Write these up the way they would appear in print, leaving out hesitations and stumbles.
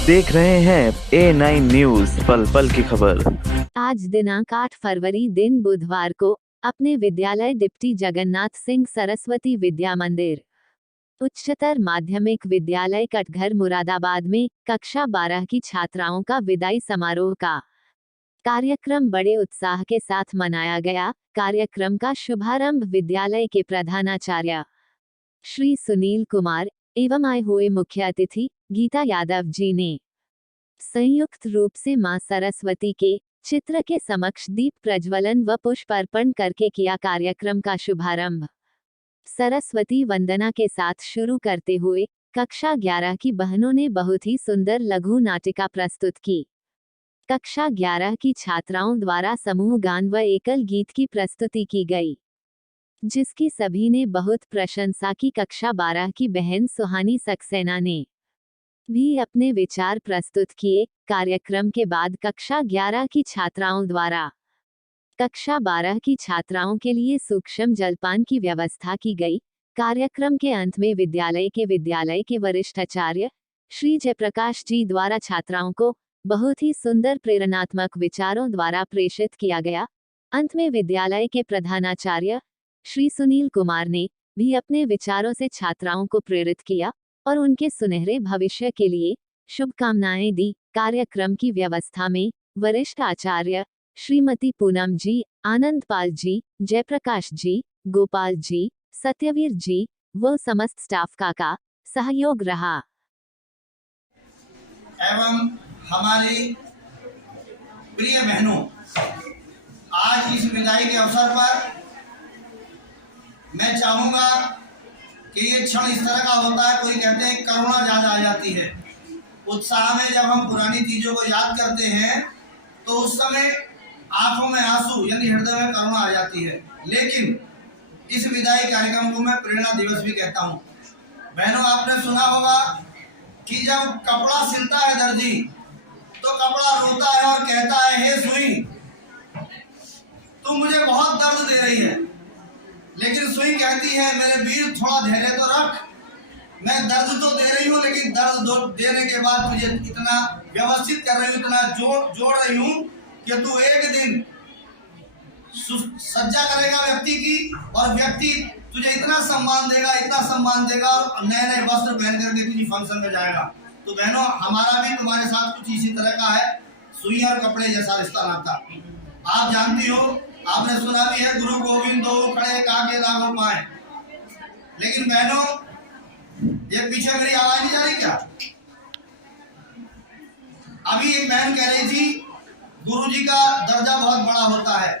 देख रहे हैं A9 न्यूज, पल पल की खबर। आज दिनांक 8 फरवरी दिन बुधवार को अपने विद्यालय डिप्टी जगन्नाथ सिंह सरस्वती विद्या मंदिर उच्चतर माध्यमिक विद्यालय कटघर मुरादाबाद में कक्षा 12 की छात्राओं का विदाई समारोह का कार्यक्रम बड़े उत्साह के साथ मनाया गया। कार्यक्रम का शुभारंभ विद्यालय के प्रधानाचार्य श्री सुनील कुमार एवं आए हुए मुख्य अतिथि गीता यादव जी ने संयुक्त रूप से मां सरस्वती के चित्र के समक्ष दीप प्रज्वलन व पुष्प अर्पण करके किया। कार्यक्रम का शुभारंभ सरस्वती वंदना के साथ शुरू करते हुए कक्षा 11 की बहनों ने बहुत ही सुंदर लघु नाटिका प्रस्तुत की। कक्षा 11 की छात्राओं द्वारा समूह गान व एकल गीत की प्रस्तुति की गई, जिसकी सभी ने बहुत प्रशंसा की। कक्षा 12 की बहन सुहानी सक्सेना ने भी अपने विचार प्रस्तुत किए। कार्यक्रम के बाद कक्षा 11 की छात्राओं द्वारा कक्षा 12 की छात्राओं के लिए सूक्ष्म जलपान की व्यवस्था की गई। कार्यक्रम के अंत में विद्यालय के वरिष्ठ आचार्य श्री जयप्रकाश जी द्वारा छात्राओं को बहुत ही सुंदर प्रेरणात्मक विचारों द्वारा प्रेषित किया गया। अंत में विद्यालय के प्रधानाचार्य श्री सुनील कुमार ने भी अपने विचारों से छात्राओं को प्रेरित किया और उनके सुनहरे भविष्य के लिए शुभकामनाएं दी। कार्यक्रम की व्यवस्था में वरिष्ठ आचार्य श्रीमती पूनम जी, आनंदपाल जी, जयप्रकाश जी, गोपाल जी, सत्यवीर जी व समस्त स्टाफ का सहयोग रहा। एवं हमारी प्रिय बहनों, आज इस विदाई के अवसर पर मैं चाहूंगा कि ये क्षण इस तरह का होता है, कोई कहते हैं करुणा ज्यादा आ जाती है। उत्साह में जब हम पुरानी चीजों को याद करते हैं तो उस समय आंखों में आंसू यानी हृदय में करुणा आ जाती है। लेकिन इस विदाई कार्यक्रम को मैं प्रेरणा दिवस भी कहता हूँ। बहनों, आपने सुना होगा कि जब कपड़ा सिलता है दर्जी तो कपड़ा रोता है और कहता है, हे सुई तुम मुझे बहुत दर्द दे रही है। लेकिन सुई कहती है, मेरे वीर थोड़ा धैर्य तो रख, मैं दर्द तो दे रही हूँ लेकिन दर्द देने के बाद तुझे इतना व्यवस्थित कर रही हूँ, इतना जोड़ रही हूँ कि तू एक दिन सज्जा करेगा व्यक्ति की और व्यक्ति तुझे इतना सम्मान देगा और नए नए वस्त्र पहन करके किसी फंक्शन में जाएगा। तो बहनों, हमारा भी तुम्हारे साथ कुछ इसी तरह का है, सुई और कपड़े जैसा रिश्ता नाता। आप जानती हो, आपने सुना भी है, गुरु गोविंद दो खड़े काके लागो पाए। लेकिन बहनों, ये पीछे मेरी आवाज नहीं जा रही क्या? अभी एक बहन कह रही थी गुरुजी का दर्जा बहुत बड़ा होता है,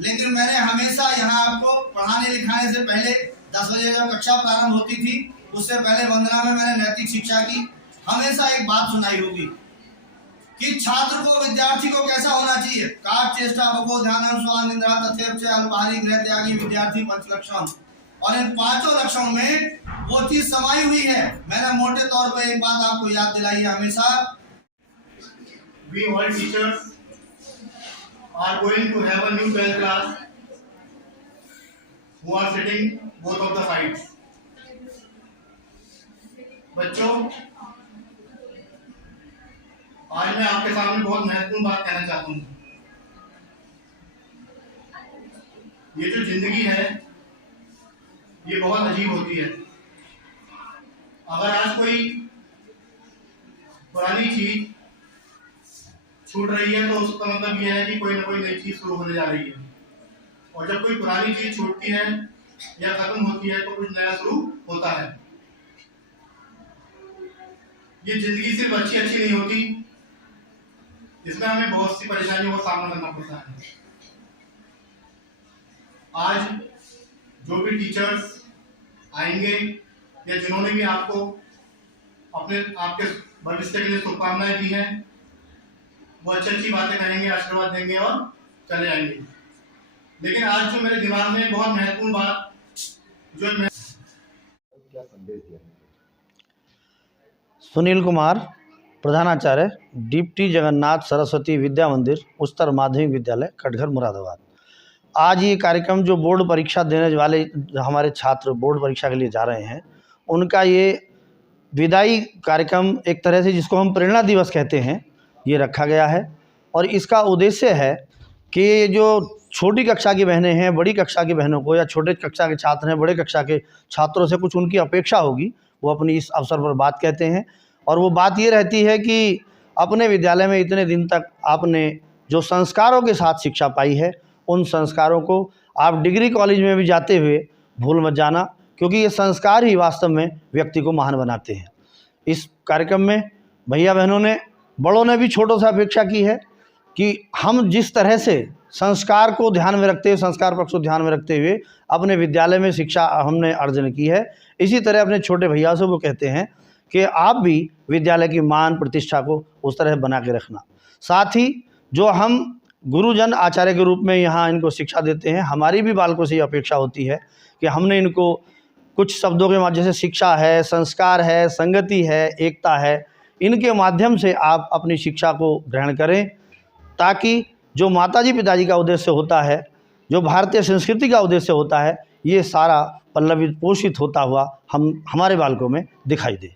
लेकिन मैंने हमेशा यहाँ आपको पढ़ाने लिखाने से पहले 10 बजे जब कक्षा प्रारंभ होती थी उससे पहले वंदना में मैंने नैतिक शिक्षा की। हमेशा एक बात सुनाई होगी कि छात्र को, विद्यार्थी को कैसा होना चाहिए। काट चेष्टा बको ध्यान स्वान निद्रा तथेव अल्पहारी गृह त्यागी विद्यार्थी 5 लक्षण, और इन 5 लक्षणों में वो चीज समाई हुई है। मैंने मोटे तौर पर एक बात आपको याद दिलाई है हमेशा। We all teachers are going to have a new 12th class who are sitting both of the sides. बच्चों, आज मैं आपके सामने बहुत महत्वपूर्ण बात कहना चाहता हूँ। ये जो जिंदगी है ये बहुत अजीब होती है। अगर आज कोई पुरानी चीज छूट रही है तो उसका मतलब यह है कि कोई ना कोई नई चीज शुरू होने जा रही है, और जब कोई पुरानी चीज छूटती है या खत्म होती है तो कुछ नया शुरू होता है। ये जिंदगी सिर्फ अच्छी नहीं होती, इसमें हमें बहुत सी परेशानियों का सामना करना पड़ता है। आज जो भी टीचर्स आएंगे या जिन्होंने भी आपको आपके भविष्य के लिए शुभकामनाएं दी हैं, वो अच्छी बातें कहेंगे, आशीर्वाद देंगे और चले आएंगे। लेकिन आज जो मेरे दिमाग में बहुत महत्वपूर्ण बात जो मैं क्या संदेश दिया? सुनील कुमार, प्रधानाचार्य डिप्टी जगन्नाथ सरस्वती विद्या मंदिर उच्चतर माध्यमिक विद्यालय कटघर मुरादाबाद। आज ये कार्यक्रम जो बोर्ड परीक्षा देने वाले हमारे छात्र बोर्ड परीक्षा के लिए जा रहे हैं, उनका ये विदाई कार्यक्रम एक तरह से जिसको हम प्रेरणा दिवस कहते हैं, ये रखा गया है। और इसका उद्देश्य है कि जो छोटी कक्षा की बहनें हैं, बड़ी कक्षा की बहनों को, या छोटे कक्षा के छात्र हैं, बड़े कक्षा के छात्रों से कुछ उनकी अपेक्षा होगी, वो अपनी इस अवसर पर बात कहते हैं। और वो बात ये रहती है कि अपने विद्यालय में इतने दिन तक आपने जो संस्कारों के साथ शिक्षा पाई है, उन संस्कारों को आप डिग्री कॉलेज में भी जाते हुए भूल मत जाना, क्योंकि ये संस्कार ही वास्तव में व्यक्ति को महान बनाते हैं। इस कार्यक्रम में भैया बहनों ने, बड़ों ने भी छोटों से अपेक्षा की है कि हम जिस तरह से संस्कार को ध्यान में रखते हुए, संस्कार पक्ष को ध्यान में रखते हुए अपने विद्यालय में शिक्षा हमने अर्जन की है, इसी तरह अपने छोटे भैया से वो कहते हैं कि आप भी विद्यालय की मान प्रतिष्ठा को उस तरह बना के रखना। साथ ही जो हम गुरुजन आचार्य के रूप में यहाँ इनको शिक्षा देते हैं, हमारी भी बालकों से ये अपेक्षा होती है कि हमने इनको कुछ शब्दों के माध्यम से, शिक्षा है, संस्कार है, संगति है, एकता है, इनके माध्यम से आप अपनी शिक्षा को ग्रहण करें, ताकि जो माताजी पिताजी का उद्देश्य होता है, जो भारतीय संस्कृति का उद्देश्य होता है, ये सारा पल्लवित पोषित होता हुआ हमारे बालकों में दिखाई दे।